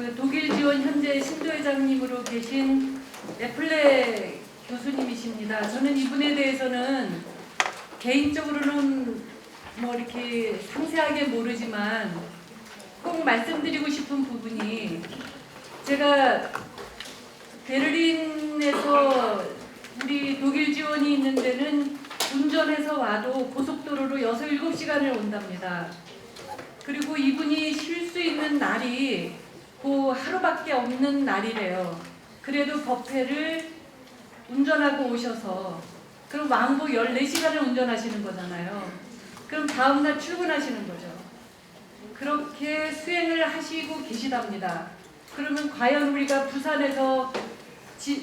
그 독일 지원 현재 신도회장님으로 계신 에플레 교수님이십니다. 저는 이분에 대해서는 개인적으로는 뭐 이렇게 상세하게 모르지만 꼭 말씀드리고 싶은 부분이, 제가 베를린에서 우리 독일 지원이 있는 데는 운전해서 와도 고속도로로 6, 7시간을 온답니다. 그리고 이분이 쉴 수 있는 날이 그 하루밖에 없는 날이래요. 그래도 법회를 운전하고 오셔서, 그럼 왕복 14시간을 운전하시는 거잖아요. 그럼 다음날 출근하시는 거죠. 그렇게 수행을 하시고 계시답니다. 그러면 과연 우리가 부산에서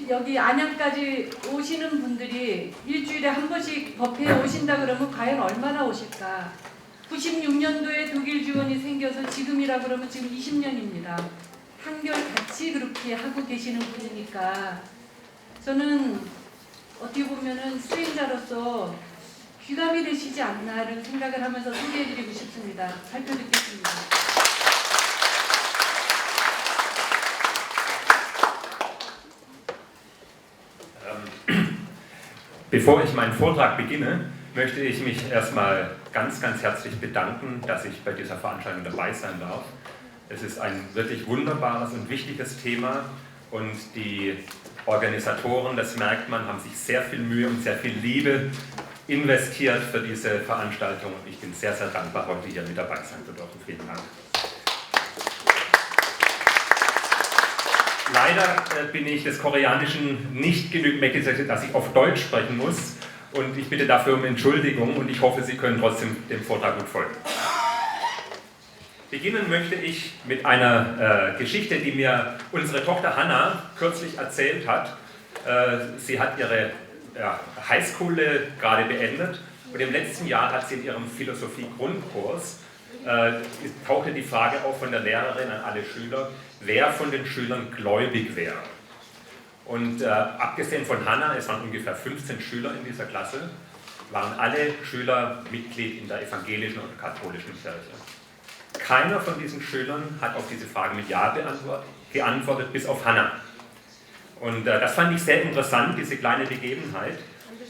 여기 안양까지 오시는 분들이 일주일에 한 번씩 법회에 오신다 그러면 과연 얼마나 오실까? 96년도에 독일 지원이 생겨서 지금이라 그러면 지금 20년입니다. 한결같이 그렇게 하고 계시는 분이니까 저는 어떻게 보면은 수행자로서 귀감이 되시지 않나를 생각을 하면서 소개해드리고 싶습니다. 발표 듣겠습니다. Bevor ich meinen Vortrag beginne, möchte ich mich erstmal ganz herzlich bedanken, dass ich bei dieser Veranstaltung dabei sein darf. Es ist ein wirklich wunderbares und wichtiges Thema und die Organisatoren, das merkt man, haben sich sehr viel Mühe und sehr viel Liebe investiert für diese Veranstaltung und ich bin sehr dankbar, heute hier mit dabei sein zu dürfen. Vielen Dank. Leider bin ich des Koreanischen nicht genügend mächtig, dass ich auf Deutsch sprechen muss und ich bitte dafür um Entschuldigung und ich hoffe, Sie können trotzdem dem Vortrag gut folgen. Beginnen möchte ich mit einer Geschichte, die mir unsere Tochter Hannah kürzlich erzählt hat. Sie hat ihre Highschool gerade beendet und im letzten Jahr hat sie in ihrem Philosophie-Grundkurs tauchte die Frage auf von der Lehrerin an alle Schüler, wer von den Schülern gläubig wäre. Und abgesehen von Hannah, es waren ungefähr 15 Schüler in dieser Klasse, waren alle Schüler Mitglied in der evangelischen oder katholischen Kirche. Keiner von diesen Schülern hat auf diese Frage mit Ja geantwortet, bis auf Hannah. Und das fand ich sehr interessant, diese kleine Begebenheit,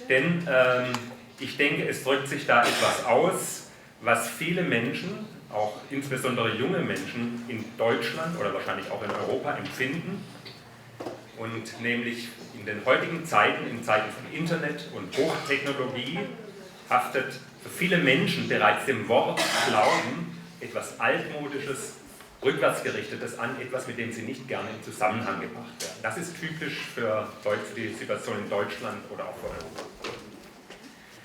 denn ich denke, es drückt sich da etwas aus, was viele Menschen, auch insbesondere junge Menschen in Deutschland oder wahrscheinlich auch in Europa empfinden. Und nämlich in den heutigen Zeiten, in Zeiten von Internet und Hochtechnologie, haftet für viele Menschen bereits dem Wort Glauben etwas Altmodisches, Rückwärtsgerichtetes an, etwas, mit dem sie nicht gerne in Zusammenhang gebracht werden. Das ist typisch für die Situation in Deutschland oder auch für Europa.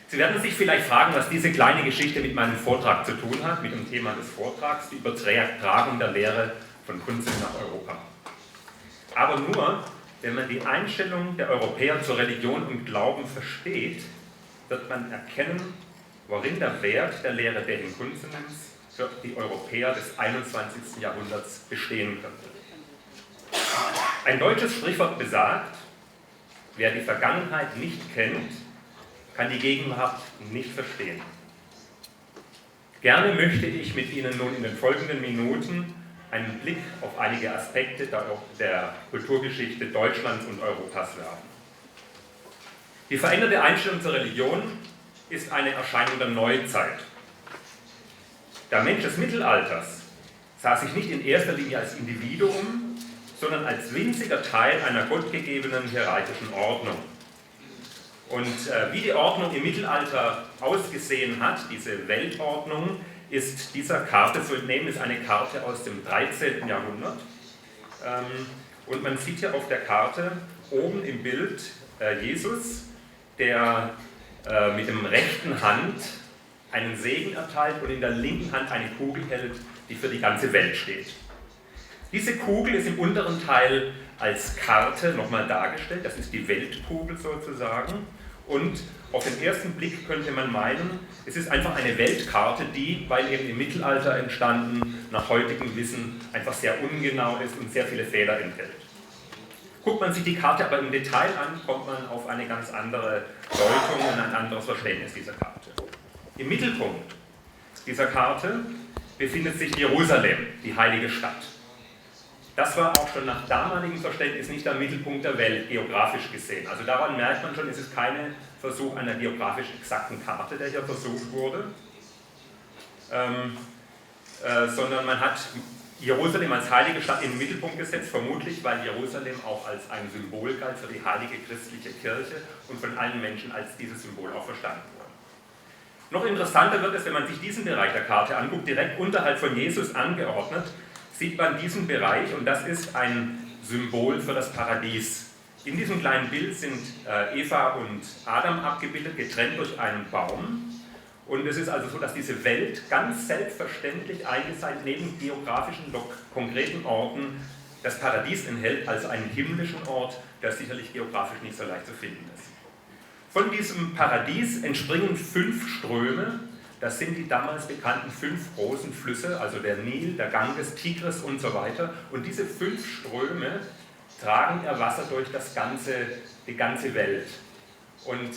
Sie werden sich vielleicht fragen, was diese kleine Geschichte mit meinem Vortrag zu tun hat, mit dem Thema des Vortrags, die Übertragung der Lehre von Kunst nach Europa. Aber nur, wenn man die Einstellung der Europäer zur Religion und Glauben versteht, wird man erkennen, worin der Wert der Lehre der Kunstens für die Europäer des 21. Jahrhunderts bestehen könnte. Ein deutsches Sprichwort besagt, wer die Vergangenheit nicht kennt, kann die Gegenwart nicht verstehen. Gerne möchte ich mit Ihnen nun in den folgenden Minuten einen Blick auf einige Aspekte der Kulturgeschichte Deutschlands und Europas werfen. Die veränderte Einstellung zur Religion ist eine Erscheinung der Neuzeit. Der Mensch des Mittelalters sah sich nicht in erster Linie als Individuum, sondern als winziger Teil einer gottgegebenen hierarchischen Ordnung. Und wie die Ordnung im Mittelalter ausgesehen hat, diese Weltordnung, ist dieser Karte zu entnehmen, ist eine Karte aus dem 13. Jahrhundert. Und man sieht hier auf der Karte oben im Bild Jesus, der mit dem rechten Hand einen Segen erteilt und in der linken Hand eine Kugel hält, die für die ganze Welt steht. Diese Kugel ist im unteren Teil als Karte nochmal dargestellt, das ist die Weltkugel sozusagen. Und auf den ersten Blick könnte man meinen, es ist einfach eine Weltkarte, die, weil eben im Mittelalter entstanden, nach heutigem Wissen einfach sehr ungenau ist und sehr viele Fehler enthält. Guckt man sich die Karte aber im Detail an, kommt man auf eine ganz andere Deutung und ein anderes Verständnis dieser Karte. Im Mittelpunkt dieser Karte befindet sich Jerusalem, die heilige Stadt. Das war auch schon nach damaligem Verständnis nicht der Mittelpunkt der Welt, geografisch gesehen. Also daran merkt man schon, es ist kein Versuch einer geografisch exakten Karte, der hier versucht wurde, sondern man hat Jerusalem als heilige Stadt in den Mittelpunkt gesetzt, vermutlich weil Jerusalem auch als ein Symbol galt für die heilige christliche Kirche und von allen Menschen als dieses Symbol auch verstanden wurde. Noch interessanter wird es, wenn man sich diesen Bereich der Karte anguckt, direkt unterhalb von Jesus angeordnet, sieht man diesen Bereich und das ist ein Symbol für das Paradies. In diesem kleinen Bild sind Eva und Adam abgebildet, getrennt durch einen Baum. Und es ist also so, dass diese Welt ganz selbstverständlich eingeseilt neben geografischen, konkreten Orten das Paradies enthält, also einen himmlischen Ort, der sicherlich geografisch nicht so leicht zu finden ist. Von diesem Paradies entspringen 5 Ströme. Das sind die damals bekannten 5 großen Flüsse, also der Nil, der Ganges, Tigris und so weiter. Und diese 5 Ströme tragen ihr Wasser durch die ganze Welt. Und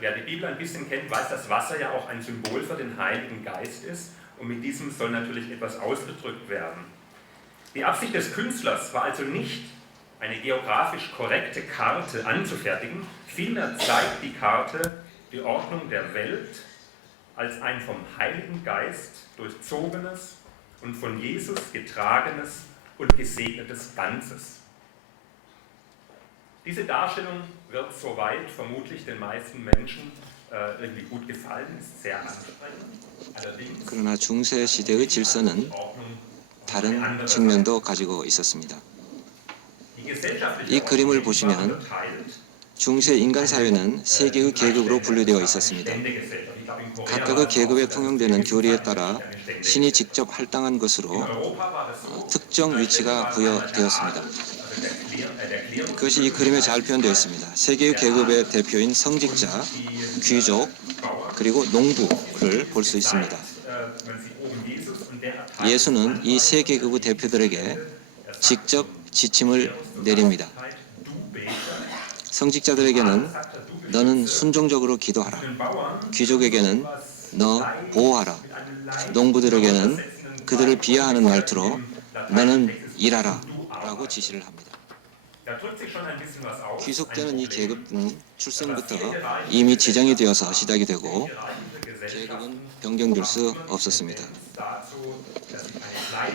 wer die Bibel ein bisschen kennt, weiß, dass Wasser ja auch ein Symbol für den Heiligen Geist ist. Und mit diesem soll natürlich etwas ausgedrückt werden. Die Absicht des Künstlers war also nicht, eine geografisch korrekte Karte anzufertigen. Vielmehr zeigt die Karte die Ordnung der Welt als ein vom Heiligen Geist durchzogenes und von Jesus getragenes und gesegnetes Ganzes. Diese Darstellung wird soweit vermutlich den meisten Menschen irgendwie gut gefallen, ist sehr ansprechend. Allerdings 그러나 중세 시대의 질서는 다른 측면도 가지고 있었습니다. 이 그림을 보시면 중세 인간 사회는 3개의 계급으로 분류되어 있었습니다. 각각의 계급에 통용되는 교리에 따라 신이 직접 할당한 것으로 특정 위치가 부여되었습니다. 그것이 이 그림에 잘 표현되어 있습니다. 3개의 계급의 대표인 성직자, 귀족, 그리고 농부를 볼 수 있습니다. 예수는 이 3계급의 대표들에게 직접 지침을 내립니다. 성직자들에게는 너는 순종적으로 기도하라. 귀족에게는 너 보호하라. 농부들에게는 그들을 비하하는 말투로 너는 일하라 라고 지시를 합니다. 귀속되는 이 계급은 출생부터 이미 지정이 되어서 시작이 되고 계급은 변경될 수 없었습니다.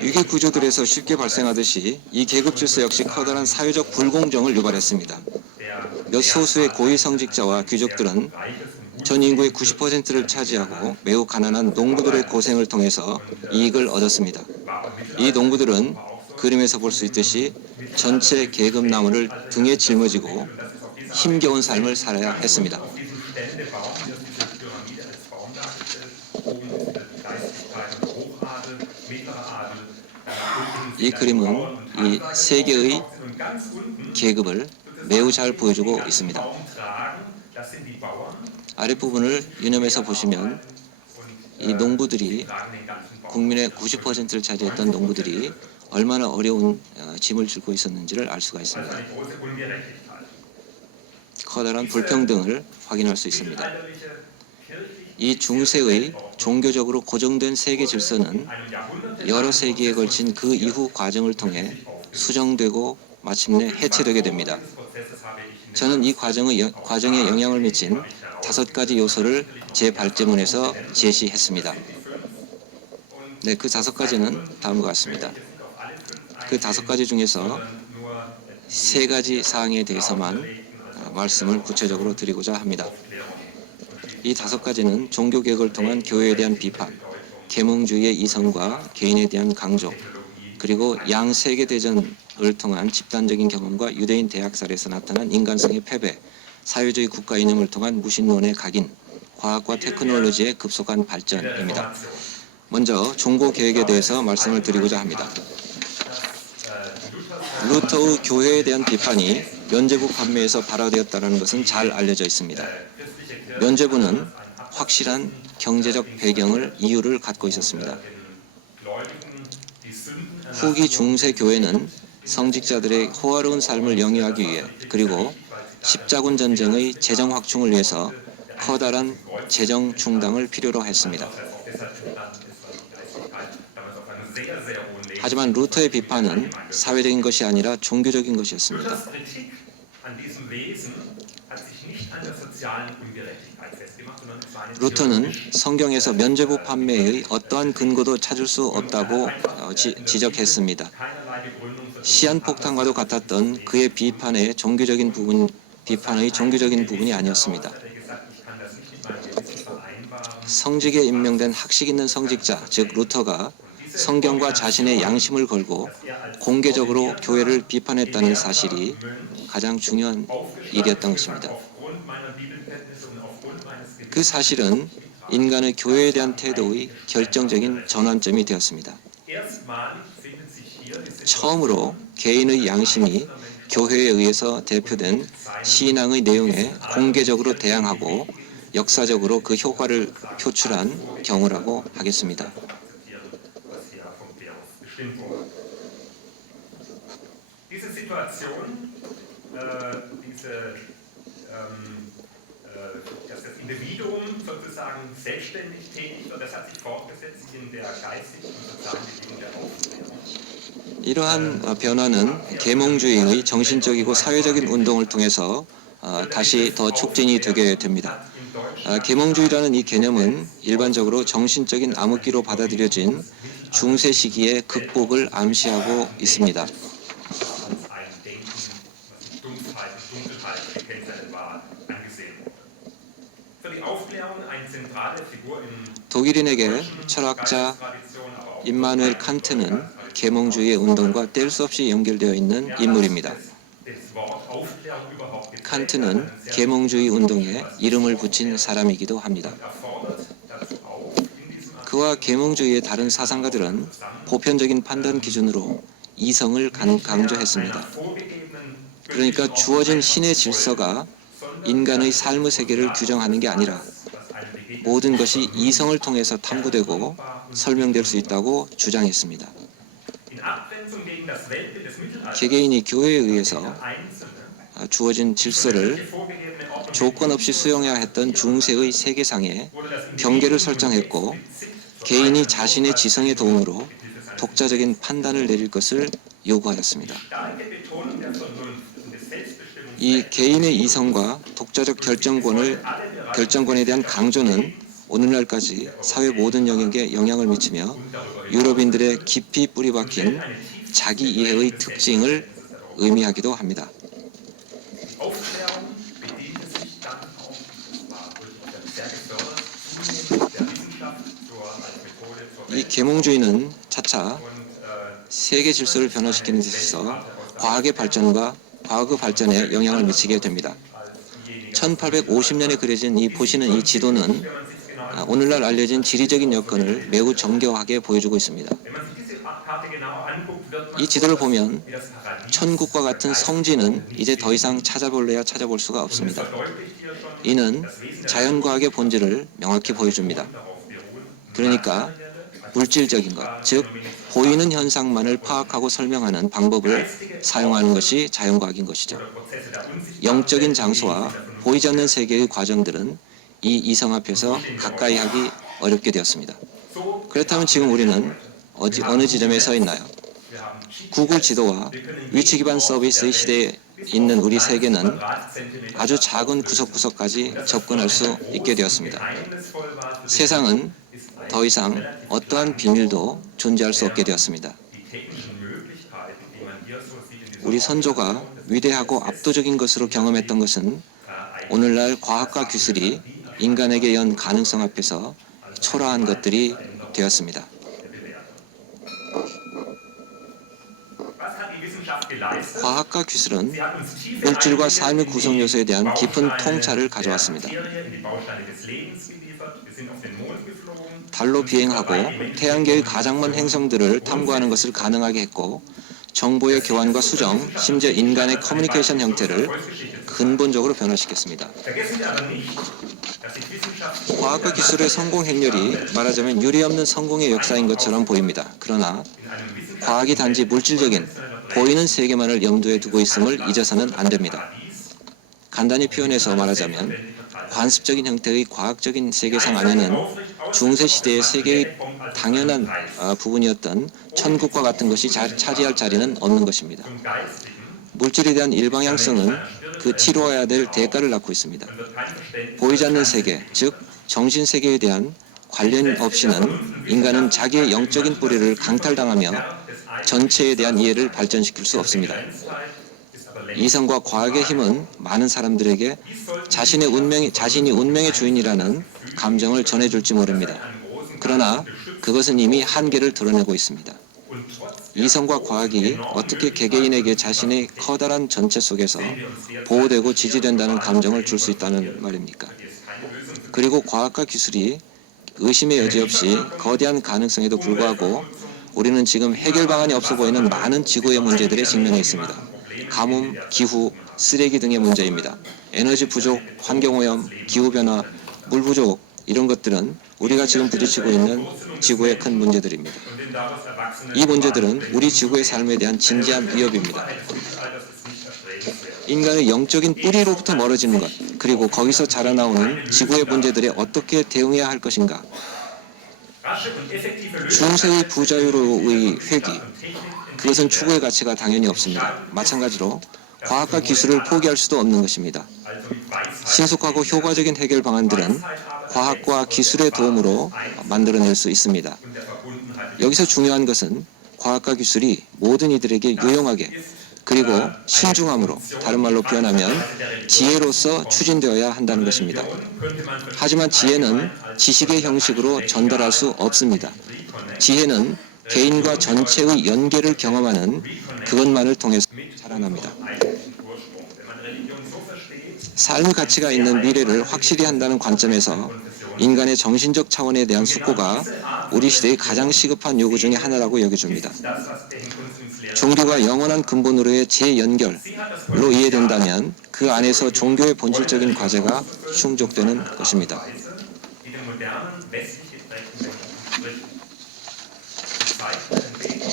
유괴 구조들에서 쉽게 발생하듯이 이 계급 질서 역시 커다란 사회적 불공정을 유발했습니다. 몇 소수의 고위 성직자와 귀족들은 전 인구의 90%를 차지하고 매우 가난한 농부들의 고생을 통해서 이익을 얻었습니다. 이 농부들은 그림에서 볼 수 있듯이 전체 계급 나무를 등에 짊어지고 힘겨운 삶을 살아야 했습니다. 이 그림은 이 3개의 계급을 매우 잘 보여주고 있습니다. 아랫부분을 유념해서 보시면 이 농부들이 국민의 90%를 차지했던 농부들이 얼마나 어려운 짐을 싣고 있었는지를 알 수가 있습니다. 커다란 불평등을 확인할 수 있습니다. 이 중세의 종교적으로 고정된 세계 질서는 여러 세기에 걸친 그 이후 과정을 통해 수정되고 마침내 해체되게 됩니다. 저는 이 과정에 영향을 미친 5가지 요소를 제 발제문에서 제시했습니다. 네, 그 5가지는 다음과 같습니다. 그 5가지 중에서 3가지 사항에 대해서만 말씀을 구체적으로 드리고자 합니다. 이 5가지는 종교개혁을 통한 교회에 대한 비판, 계몽주의의 이성과 개인에 대한 강조, 그리고 양세계대전을 통한 집단적인 경험과 유대인 대학살에서 나타난 인간성의 패배, 사회주의 국가 이념을 통한 무신론의 각인, 과학과 테크놀로지의 급속한 발전입니다. 먼저 종교개혁에 대해서 말씀을 드리고자 합니다. 루터의 교회에 대한 비판이 면죄부 판매에서 발화되었다는 것은 잘 알려져 있습니다. 면죄부는 확실한 경제적 배경을 이유를 갖고 있었습니다. 후기 중세 교회는 성직자들의 호화로운 삶을 영위하기 위해 그리고 십자군 전쟁의 재정 확충을 위해서 커다란 재정 충당을 필요로 했습니다. 하지만 루터의 비판은 사회적인 것이 아니라 종교적인 것이었습니다. Luthers Kritik an diesem Wesen hat sich nicht an der sozialen Ungerechtigkeit festgemacht, sondern es war eine 루터는 theologische 성경에서 면죄부 판매의 어떠한 근거도 찾을 수 없다고 지적했습니다. keinerlei Begründung für 시한폭탄과도 같았던 그의 비판의 종교적인 부분이 아니었습니다. hat er gesagt, ich kann das nicht mit meinem Gewissen vereinbaren. 성직에 임명된 학식 있는 성직자, 즉 루터가 성경과 자신의 양심을 걸고 공개적으로 교회를 비판했다는 사실이 가장 중요한 일이었던 것입니다. Aufgrund meiner Bibelkenntnisse und aufgrund meines Gewissens 그 사실은 인간의 교회에 대한 태도의 결정적인 전환점이 되었습니다. erstmalig findet sich hier die 처음으로 개인의 양심이 교회에 의해서 대표된 신앙의 내용에 공개적으로 대항하고 역사적으로 그 효과를 표출한 경우라고 하겠습니다. akzeptieren, was hier vom Klerus bestimmt wurde. Diese Situation, dass das Individuum sozusagen selbstständig tätig wird, das hat sich fortgesetzt in der geistigen und sozialen Bewegung der Aufklärung. 이러한 변화는 계몽주의의 정신적이고 사회적인 운동을 통해서 다시 더 촉진이 되게 됩니다. 계몽주의라는 이 개념은 일반적으로 정신적인 암흑기로 받아들여진 중세 시기의 극복을 암시하고 있습니다. Als ein Denken, was mit Dumpfheit und Dunkelheit gekennzeichnet war, angesehen wurde. Für die Aufklärung eine zentrale Figur in 독일인에게 철학자 Tradition, aber auch 임마누엘 칸트는 계몽주의의 운동과 뗄 수 없이 연결되어 있는 인물입니다. das Wort Aufklärung überhaupt geprägt 칸트는 hat, einen sehr 계몽주의 운동에 이름을 붙인 사람이기도 합니다. erfordert dazu auch in diesem 그와 계몽주의의 다른 사상가들은 보편적인 판단 기준으로 이성을 강조했습니다. vorgegebenen 그러니까 주어진 신의 질서가 인간의 삶의 세계를 규정하는 게 아니라 모든 것이 이성을 통해서 탐구되고 설명될 수 있다고 주장했습니다. in Abgrenzung gegen das Weltbild des Mittelalters 개개인이 교회에 의해서 einzelne 주어진 질서를 vorgegebene Ordnung 조건 없이 수용해야 했던 중세의 세계상에 wurde das 경계를 설정했고 개인이 자신의 지성의 도움으로 독자적인 판단을 내릴 것을 요구하였습니다. starke Betonung der Vernunft und des Selbstbestimmungs 이 개인의 이성과 독자적 결정권에 대한 강조는 오늘날까지 사회 모든 영역에 영향을 미치며 유럽인들의 깊이 뿌리박힌 자기 이해의 특징을 의미하기도 합니다. Aufklärung bediente sich dann auch, das war wirklich sehr gefördert, zunehmend der Wissenschaft als Methode zur 이 계몽주의는 차차 und 세계 질서를 변화시키는 데 있어서 과학의 발전에 영향을 미치게 됩니다. 1850년에 그려진 보시는 이 지도는 오늘날 알려진 지리적인 여건을 매우 정교하게 보여주고 있습니다. wenn man sich diese Karte genauer anguckt, wird man 이 지도를 보면 wie das Paradies 천국과 같은 성지는 이제 더 이상 찾아볼 수가 없습니다. verdeutlicht hier schon 이는 자연과학의 본질을 명확히 보여줍니다. darauf beruhen, 그러니까 물질적인 것, 즉 보이는 현상만을 파악하고 설명하는 방법을 사용하는 것이 자연과학인 것이죠. Prozesse der Unsichtbarkeit 영적인 장소와 보이지 않는 세계의 과정들은 이 이성 앞에서 가까이 하기 어렵게 되었습니다. 그렇다면 지금 우리는 어느 지점에 서 있나요? 구글 지도와 위치 기반 서비스의 시대에 있는 우리 세계는 아주 작은 구석구석까지 접근할 수 있게 되었습니다. 세상은 더 이상 어떠한 비밀도 존재할 수 없게 되었습니다. 우리 선조가 위대하고 압도적인 것으로 경험했던 것은 오늘날 과학과 기술이 인간에게 연 가능성 앞에서 초라한 것들이 되었습니다. 과학과 기술은 물질과 삶의 구성 요소에 대한 깊은 통찰을 가져왔습니다. 달로 비행하고 태양계의 가장 먼 행성들을 탐구하는 것을 가능하게 했고 정보의 교환과 수정, 심지어 인간의 커뮤니케이션 형태를 근본적으로 변화시켰습니다. 과학과 기술의 성공 행렬이 말하자면 유례없는 성공의 역사인 것처럼 보입니다. 그러나 과학이 단지 물질적인 보이는 세계만을 염두에 두고 있음을 잊어서는 안 됩니다. 간단히 표현해서 말하자면 관습적인 형태의 과학적인 세계상 안에는 중세 시대의 세계의 당연한 부분이었던 천국과 같은 것이 차지할 자리는 없는 것입니다. 물질에 대한 일방향성은 그 치러야 될 대가를 낳고 있습니다. 보이지 않는 세계, 즉 정신세계에 대한 관련 없이는 인간은 자기의 영적인 뿌리를 강탈당하며 전체에 대한 이해를 발전시킬 수 없습니다. 이성과 과학의 힘은 많은 사람들에게 자신이 운명의 주인이라는 감정을 전해줄지 모릅니다. 그러나 그것은 이미 한계를 드러내고 있습니다. 이성과 과학이 어떻게 개개인에게 자신의 커다란 전체 속에서 보호되고 지지된다는 감정을 줄 수 있다는 말입니까? 그리고 과학과 기술이 의심의 여지 없이 거대한 가능성에도 불구하고 우리는 지금 해결 방안이 없어 보이는 많은 지구의 문제들에 직면해 있습니다. 가뭄, 기후, 쓰레기 등의 문제입니다. 에너지 부족, 환경오염, 기후변화, 물 부족 이런 것들은 우리가 지금 부딪히고 있는 지구의 큰 문제들입니다. 이 문제들은 우리 지구의 삶에 대한 진지한 위협입니다. 인간의 영적인 뿌리로부터 멀어지는 것, 그리고 거기서 자라나오는 지구의 문제들에 어떻게 대응해야 할 것인가. 중세의 부자유로의 회귀, 그것은 추구의 가치가 당연히 없습니다. 마찬가지로 과학과 기술을 포기할 수도 없는 것입니다. 신속하고 효과적인 해결 방안들은 과학과 기술의 도움으로 만들어낼 수 있습니다. 여기서 중요한 것은 과학과 기술이 모든 이들에게 유용하게 그리고 신중함으로, 다른 말로 표현하면 지혜로서 추진되어야 한다는 것입니다. 하지만 지혜는 지식의 형식으로 전달할 수 없습니다. 지혜는 개인과 전체의 연계를 경험하는 그것만을 통해서 자라납니다. 삶의 가치가 있는 미래를 확실히 한다는 관점에서 인간의 정신적 차원에 대한 숙고가 우리 시대의 가장 시급한 요구 중의 하나라고 여겨집니다. 종교가 영원한 근본으로의 재연결로 이해된다면 그 안에서 종교의 본질적인 과제가 충족되는 것입니다.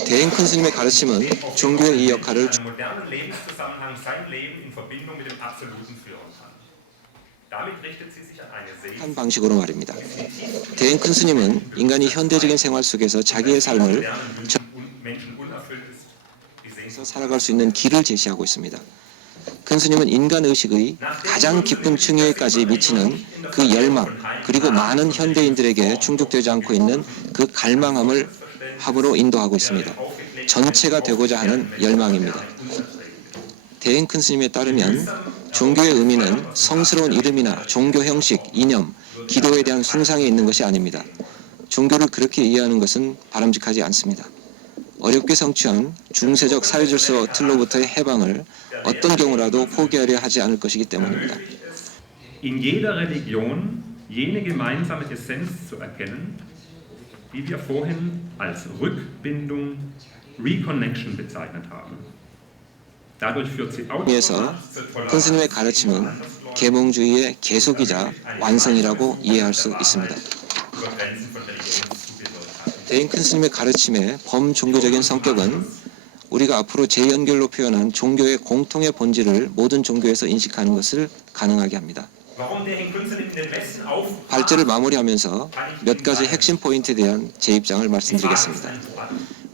대행 큰 스님의 가르침은 종교의 이 역할을 한 방식으로 말입니다. 대행 큰 스님은 인간이 현대적인 생활 속에서 자기의 삶을 살아갈 수 있는 길을 제시하고 있습니다. 큰 스님은 인간 의식의 가장 깊은 층위에까지 미치는 그 열망, 그리고 많은 현대인들에게 충족되지 않고 있는 그 갈망함으로 인도하고 있습니다. 전체가 되고자 하는 열망입니다. 대행 큰 스님에 따르면 종교의 의미는 성스러운 이름이나 종교 형식, 이념, 기도에 대한 숭상에 있는 것이 아닙니다. 종교를 그렇게 이해하는 것은 바람직하지 않습니다. 어렵게 성취한 중세적 사회질서 틀로부터의 해방을 어떤 경우라도 포기하려 하지 않을 것이기 때문입니다. In jeder Religion jene gemeinsame Essenz zu erkennen, die wir vorhin als Rückbindung, Reconnection bezeichnet haben. Dadurch führt sie 의미에서 큰 스님의 가르침은 계몽주의의 계속이자 완성이라고 이해할 수 있습니다. 대행 큰 스님의 가르침의 범종교적인 성격은 우리가 앞으로 재연결로 표현한 종교의 공통의 본질을 모든 종교에서 인식하는 것을 가능하게 합니다. 발제를 마무리하면서 몇 가지 핵심 포인트에 대한 제 입장을 말씀드리겠습니다.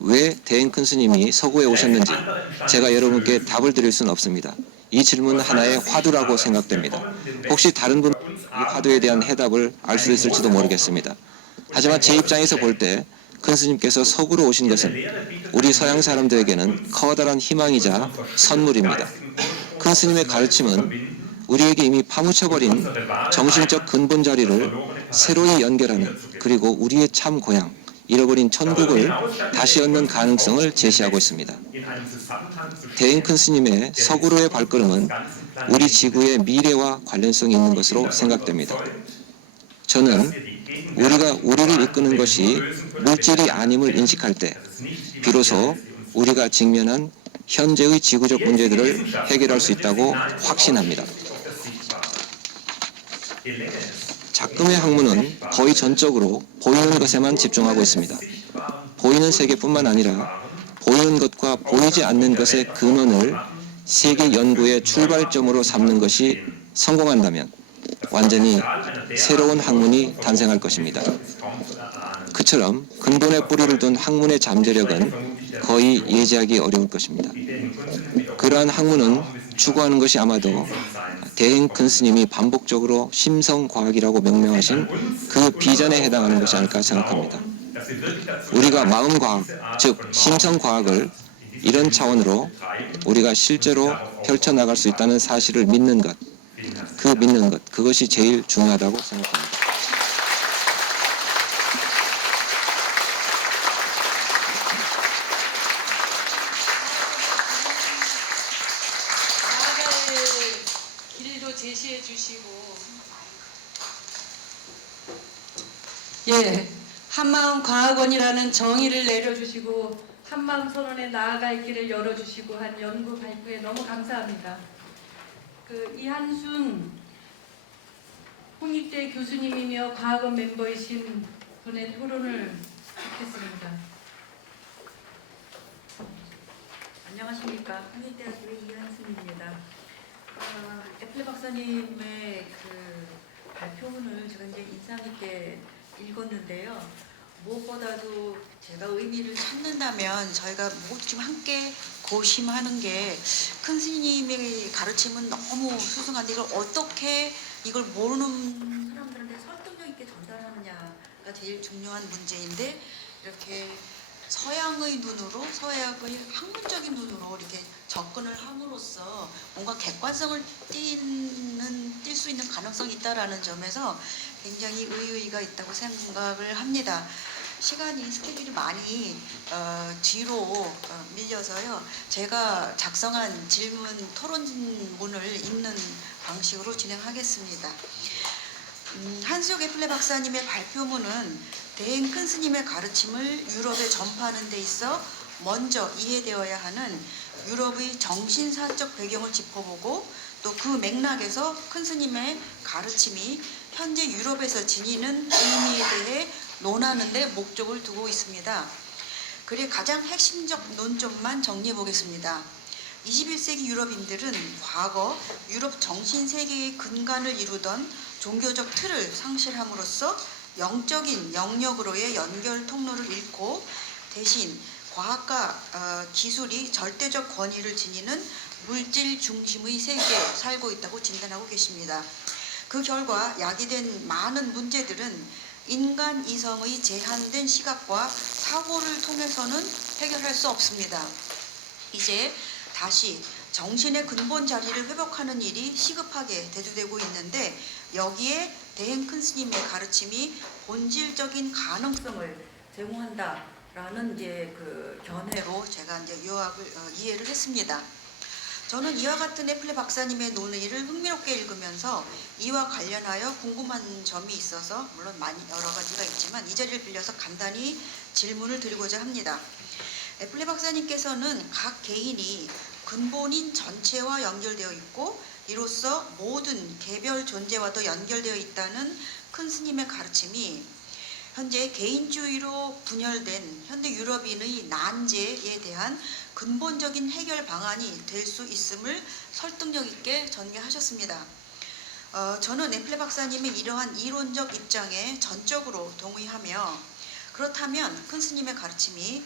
왜 대행 큰 스님이 서구에 오셨는지 제가 여러분께 답을 드릴 수는 없습니다. 이 질문은 하나의 화두라고 생각됩니다. 혹시 다른 분이 이 화두에 대한 해답을 알 수 있을지도 모르겠습니다. 하지만 제 입장에서 볼 때 큰 스님께서 서구로 오신 것은 우리 서양 사람들에게는 커다란 희망이자 선물입니다. 큰 스님의 가르침은 우리에게 이미 파묻혀버린 정신적 근본 자리를 새로이 연결하는, 그리고 우리의 참 고향, 잃어버린 천국을 다시 얻는 가능성을 제시하고 있습니다. 대행 큰 스님의 서구로의 발걸음은 우리 지구의 미래와 관련성이 있는 것으로 생각됩니다. 저는 우리가 우리를 이끄는 것이 물질이 아님을 인식할 때 비로소 우리가 직면한 현재의 지구적 문제들을 해결할 수 있다고 확신합니다. 작금의 학문은 거의 전적으로 보이는 것에만 집중하고 있습니다. 보이는 세계뿐만 아니라 보이는 것과 보이지 않는 것의 근원을 세계 연구의 출발점으로 삼는 것이 성공한다면 완전히 새로운 학문이 탄생할 것입니다. 그처럼 근본의 뿌리를 둔 학문의 잠재력은 거의 예지하기 어려울 것입니다. 그러한 학문은 추구하는 것이 아마도 대행 큰 스님이 반복적으로 심성과학이라고 명명하신 그 비전에 해당하는 것이 아닐까 생각합니다. 우리가 마음과학, 즉 심성과학을 이런 차원으로 우리가 실제로 펼쳐나갈 수 있다는 사실을 믿는 것, 그것이 제일 중요하다고 생각합니다. 나아갈 길도 제시해 주시고, 예, 한마음과학원이라는 정의를 내려주시고 한마음 선언에 나아갈 길을 열어주시고 한 연구 발표에 너무 감사합니다. 이한순 홍익대 교수님이며 과학원 멤버이신 분의 토론을 듣겠습니다. 안녕하십니까. 홍익대학교의 이한순입니다. 애플 박사님의 발표문을 제가 이제 인상 깊게 읽었는데요. 무엇보다도 제가 의미를 찾는다면 저희가 모두 좀 함께 고심하는 게 큰 스님의 가르침은 너무 수승한데 이걸 모르는 사람들한테 설득력 있게 전달하느냐가 제일 중요한 문제인데 이렇게 서양의 학문적인 눈으로 이렇게 접근을 함으로써 뭔가 객관성을 띌 수 있는 가능성이 있다라는 점에서 굉장히 의의가 있다고 생각을 합니다. 스케줄이 많이 뒤로 밀려서요. 제가 작성한 토론문을 읽는 방식으로 진행하겠습니다. 한수혁 애플레 박사님의 발표문은 대행 큰 스님의 가르침을 유럽에 전파하는 데 있어 먼저 이해되어야 하는 유럽의 정신사적 배경을 짚어보고 또 그 맥락에서 큰 스님의 가르침이 현재 유럽에서 지니는 의미에 대해 논하는 데 목적을 두고 있습니다. 그래 가장 핵심적 논점만 정리해 보겠습니다. 21세기 유럽인들은 과거 유럽 정신세계의 근간을 이루던 종교적 틀을 상실함으로써 영적인 영역으로의 연결 통로를 잃고 대신 과학과 기술이 절대적 권위를 지니는 물질 중심의 세계에 살고 있다고 진단하고 계십니다. 그 결과 야기된 많은 문제들은 인간 이성의 제한된 시각과 사고를 통해서는 해결할 수 없습니다. 이제 다시 정신의 근본 자리를 회복하는 일이 시급하게 대두되고 있는데 여기에 대행 큰 스님의 가르침이 본질적인 가능성을 제공한다라는 견해로 제가 이해를 했습니다. 저는 이와 같은 애플레 박사님의 논의를 흥미롭게 읽으면서 이와 관련하여 궁금한 점이 있어서 물론 여러 가지가 있지만 이 자리를 빌려서 간단히 질문을 드리고자 합니다. 애플레 박사님께서는 각 개인이 근본인 전체와 연결되어 있고 이로써 모든 개별 존재와도 연결되어 있다는 큰 스님의 가르침이 현재 개인주의로 분열된 현대 유럽인의 난제에 대한 근본적인 해결 방안이 될 수 있음을 설득력 있게 전개하셨습니다. 저는 애플레 박사님의 이러한 이론적 입장에 전적으로 동의하며 그렇다면 큰 스님의 가르침이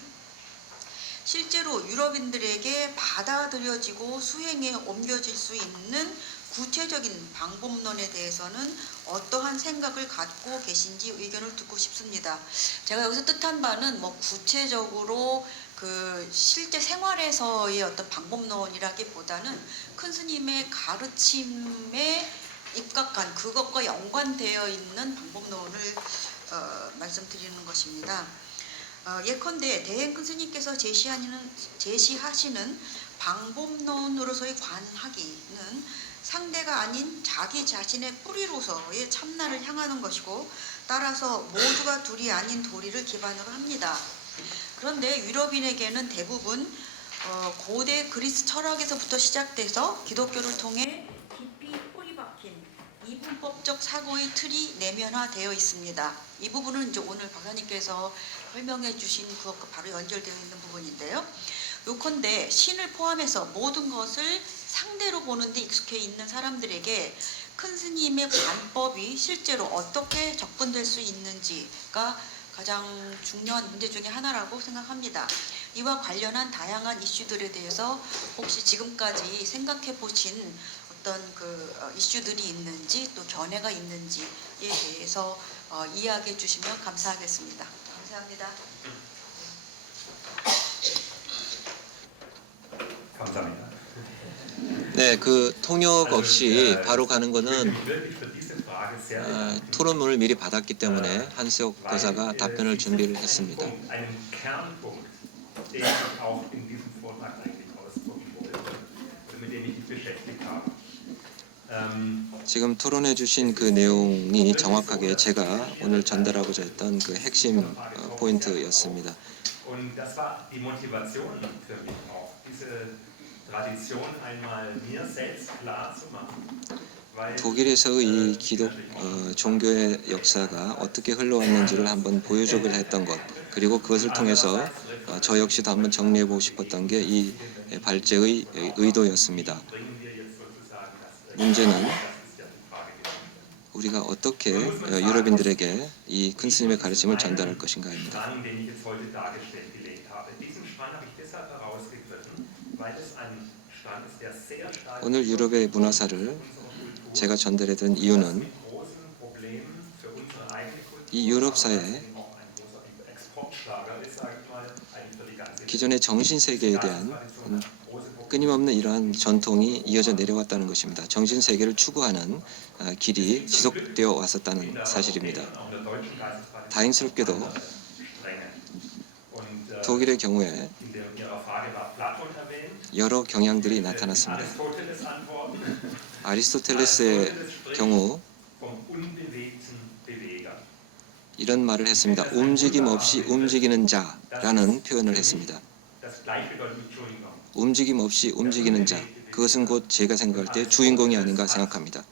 실제로 유럽인들에게 받아들여지고 수행에 옮겨질 수 있는 구체적인 방법론에 대해서는 어떠한 생각을 갖고 계신지 의견을 듣고 싶습니다. 제가 여기서 뜻한 바는 구체적으로 실제 생활에서의 어떤 방법론이라기보다는 큰 스님의 가르침에 입각한 그것과 연관되어 있는 방법론을 말씀드리는 것입니다. 예컨대 대행 큰 스님께서 제시하시는 방법론으로서의 관하기는 상대가 아닌 자기 자신의 뿌리로서의 참나를 향하는 것이고 따라서 모두가 둘이 아닌 도리를 기반으로 합니다. 그런데 유럽인에게는 대부분 고대 그리스 철학에서부터 시작돼서 기독교를 통해 깊이 뿌리 박힌 이분법적 사고의 틀이 내면화되어 있습니다. 이 부분은 이제 오늘 박사님께서 설명해 주신 그것과 바로 연결되어 있는 부분인데요. 요컨대 신을 포함해서 모든 것을 상대로 보는 데 익숙해 있는 사람들에게 큰 스님의 관법이 실제로 어떻게 접근될 수 있는지가 가장 중요한 문제 중에 하나라고 생각합니다. 이와 관련한 다양한 이슈들에 대해서 혹시 지금까지 생각해 보신 어떤 이슈들이 있는지 또 견해가 있는지에 대해서 이야기해 주시면 감사하겠습니다. 감사합니다. 감사합니다. 네, 그 통역 없이 바로 가는 거는 토론문을 미리 받았기 때문에 한수혁 교사가 답변을 준비를 했습니다. 지금 토론해 주신 그 내용이 정확하게 제가 오늘 전달하고자 했던 그 핵심 포인트였습니다. 독일에서의 기독 종교의 역사가 어떻게 흘러왔는지를 한번 보여주기로 했던 것, 그리고 그것을 통해서 저 역시도 한번 정리해보고 싶었던 게 이 발제의 의도였습니다. 문제는 우리가 어떻게 유럽인들에게 이 큰 스님의 가르침을 전달할 것인가입니다. 오늘 유럽의 문화사를 제가 전달했던 이유는 이 유럽사회 기존의 정신세계에 대한 끊임없는 이러한 전통이 이어져 내려왔다는 것입니다. 정신세계를 추구하는 길이 지속되어 왔었다는 사실입니다. 다행스럽게도 독일의 경우에 여러 경향들이 나타났습니다. 아리스토텔레스의 경우 이런 말을 했습니다. 움직임 없이 움직이는 자라는 표현을 했습니다. 움직임 없이 움직이는 자, 그것은 곧 제가 생각할 때 주인공이 아닌가 생각합니다.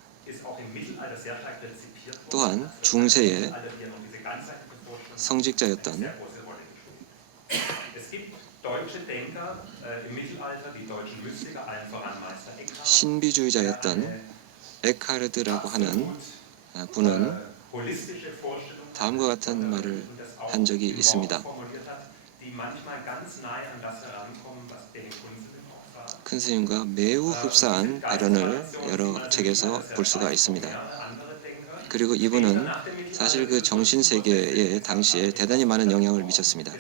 또한 중세의 성직자였던 신비주의자였던 에카르드라고 하는 분은 다음과 같은 말을 한 적이 있습니다. 큰 스님과 매우 흡사한 발언을 여러 책에서 볼 수가 있습니다. 그리고 이분은 사실 그 정신세계에 당시에 대단히 많은 영향을 미쳤습니다.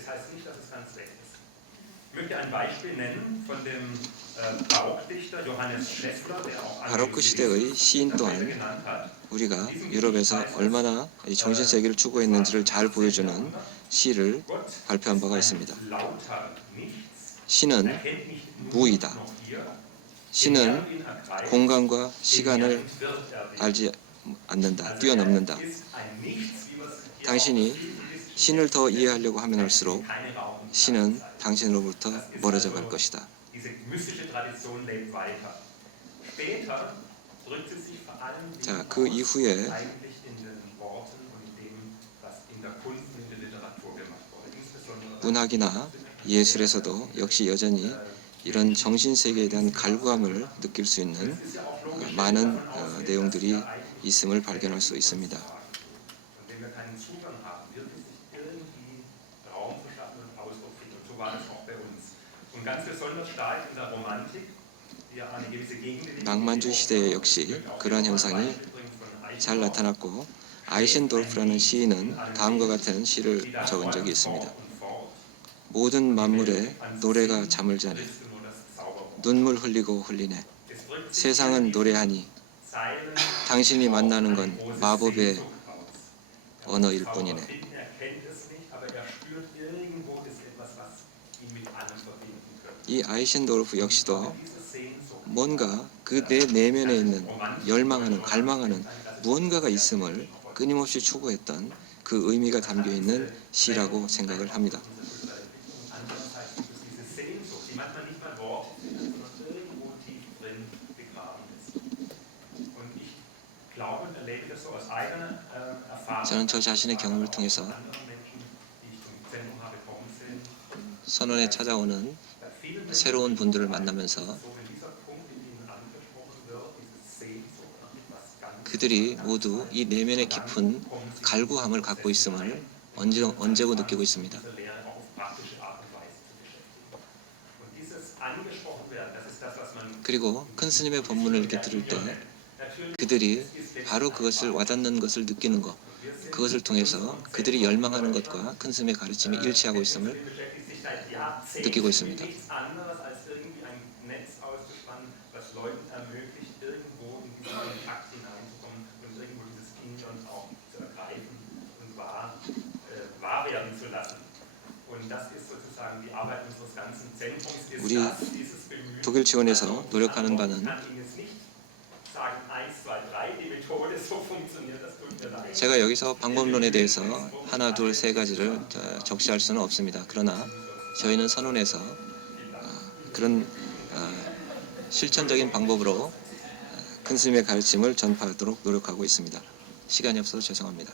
바로크 시대의 시인 또한 우리가 유럽에서 얼마나 정신세계를 추구했는지를 잘 보여주는 시를 발표한 바가 있습니다. 신은 무이다. 신은 공간과 시간을 알지 않는다, 뛰어넘는다. 당신이 신을 더 이해하려고 하면 할수록 신은 당신으로부터 멀어져 갈 것이다. 자, 그 이후에 문학이나 예술에서도 역시 여전히 이런 정신세계에 대한 갈구함을 느낄 수 있는 많은 내용들이 있음을 발견할 수 있습니다. 낭만주의 시대에 역시 그러한 현상이 잘 나타났고, 아이센도르프라는 시인은 다음과 같은 시를 적은 적이 있습니다. 모든 만물에 노래가 잠을 자네. 눈물 흘리고 흘리네. 세상은 노래하니 당신이 만나는 건 마법의 언어일 뿐이네. 이 아이센도르프 역시도 뭔가 그 내 내면에 있는 열망하는, 갈망하는 무언가가 있음을 끊임없이 추구했던 그 의미가 담겨있는 시라고 생각을 합니다. 저는 저 자신의 경험을 통해서 선원에 찾아오는 새로운 분들을 만나면서 그들이 모두 이 내면의 깊은 갈구함을 갖고 있음을 언제고 느끼고 있습니다. diese Lehre auch auf praktische Art und Weise zu beschäftigen. Und dieses angesprochen werden, das ist das, was man 그리고 큰 스님의 법문을 이렇게 들을 때 그들이 바로 그것을 와닿는 것을 느끼는 것, 그것을 통해서 그들이 열망하는 것과 큰 스님의 가르침이 일치하고 있음을 beschäftigt sich seit Jahrzehnten 느끼고 있습니다. nichts anderes als irgendwie ein Netz auszuspannen, was Leuten ermöglicht, irgendwo in diesen Kontakt hineinzukommen und irgendwo dieses Kingdom auch zu ergreifen und wahr werden zu lassen. Und das ist sozusagen die Arbeit unseres ganzen Zentrums, ist 우리 das, dieses Bemühen. 독일 지원에서 노력하는 바는 Ich kann Ihnen jetzt nicht sagen, 1, 2, 3, die Methode, so funktioniert das, tut mir leid. 제가 여기서 방법론에 대해서 하나, 둘, 세 가지를 적시할 수는 없습니다. 그러나 저희는 선언에서 그런 실천적인 방법으로 큰 스님의 가르침을 전파하도록 노력하고 있습니다. 시간이 없어서 죄송합니다.